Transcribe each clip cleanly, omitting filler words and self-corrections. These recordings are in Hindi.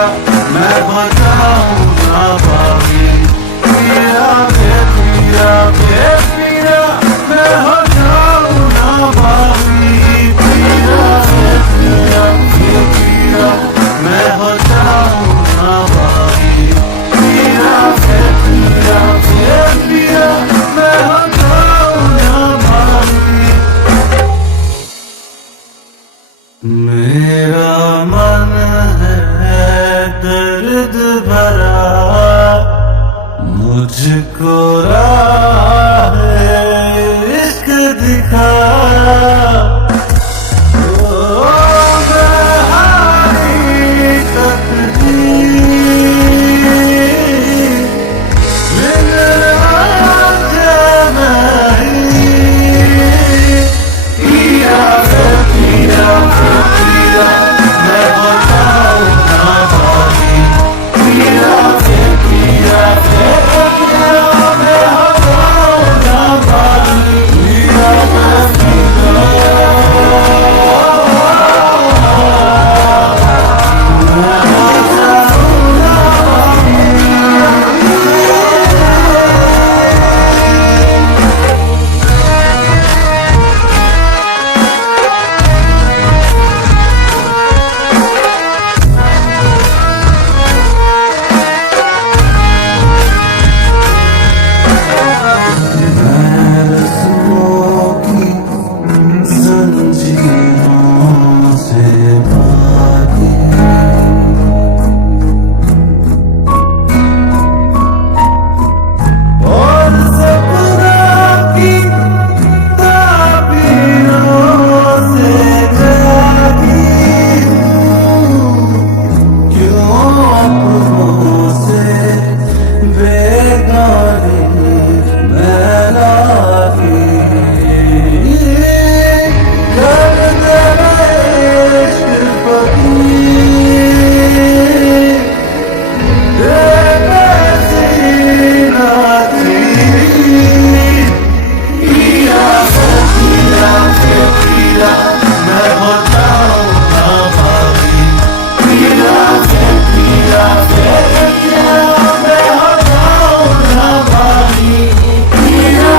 पिया मैं हो जाऊं ना बागी, पिया पिया पिया मैं हो जाऊं ना बागी, पिया पिया पिया मैं हो जाऊं ना बागी, पिया पिया पिया मैं हो जाऊं ना बागी। मेरा मन है दर्द भरा, मुझको राह इश्क दिखा, ओ हकीकत दी मिल आजा नहीं, पिया पिया पिया मैं हो जाऊं ना बागी, पिया पिया पिया मैं हो जाऊं ना बागी, पिया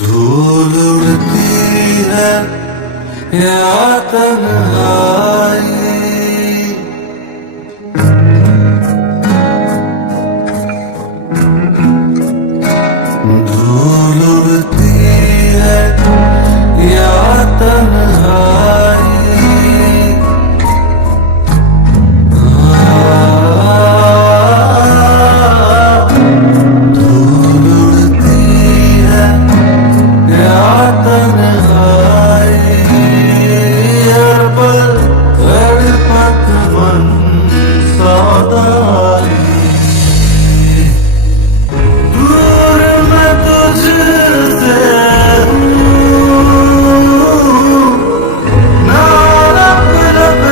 धूल उड़ती है या तन्हाई, धूल उड़ती है या तन्हाई, धूल उड़ती है या तन्हाई, पर तड़पत मन सौदाई, दूर मैं तुझसे हूँ, ना रब रब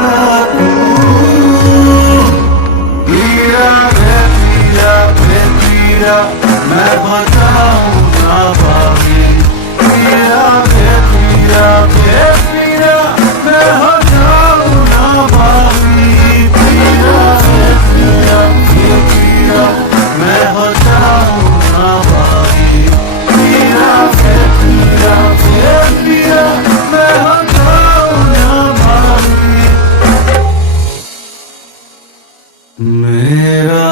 ना तू, पिया पिया पिया मैं हो जाऊं ना बागी, पिया पिया पिया मैं हो जाऊं ना बागी, पिया पिया पिया मैं हो जाऊं ना बागी, पिया पिया पिया मैं हो जाऊं ना बागी। मेरा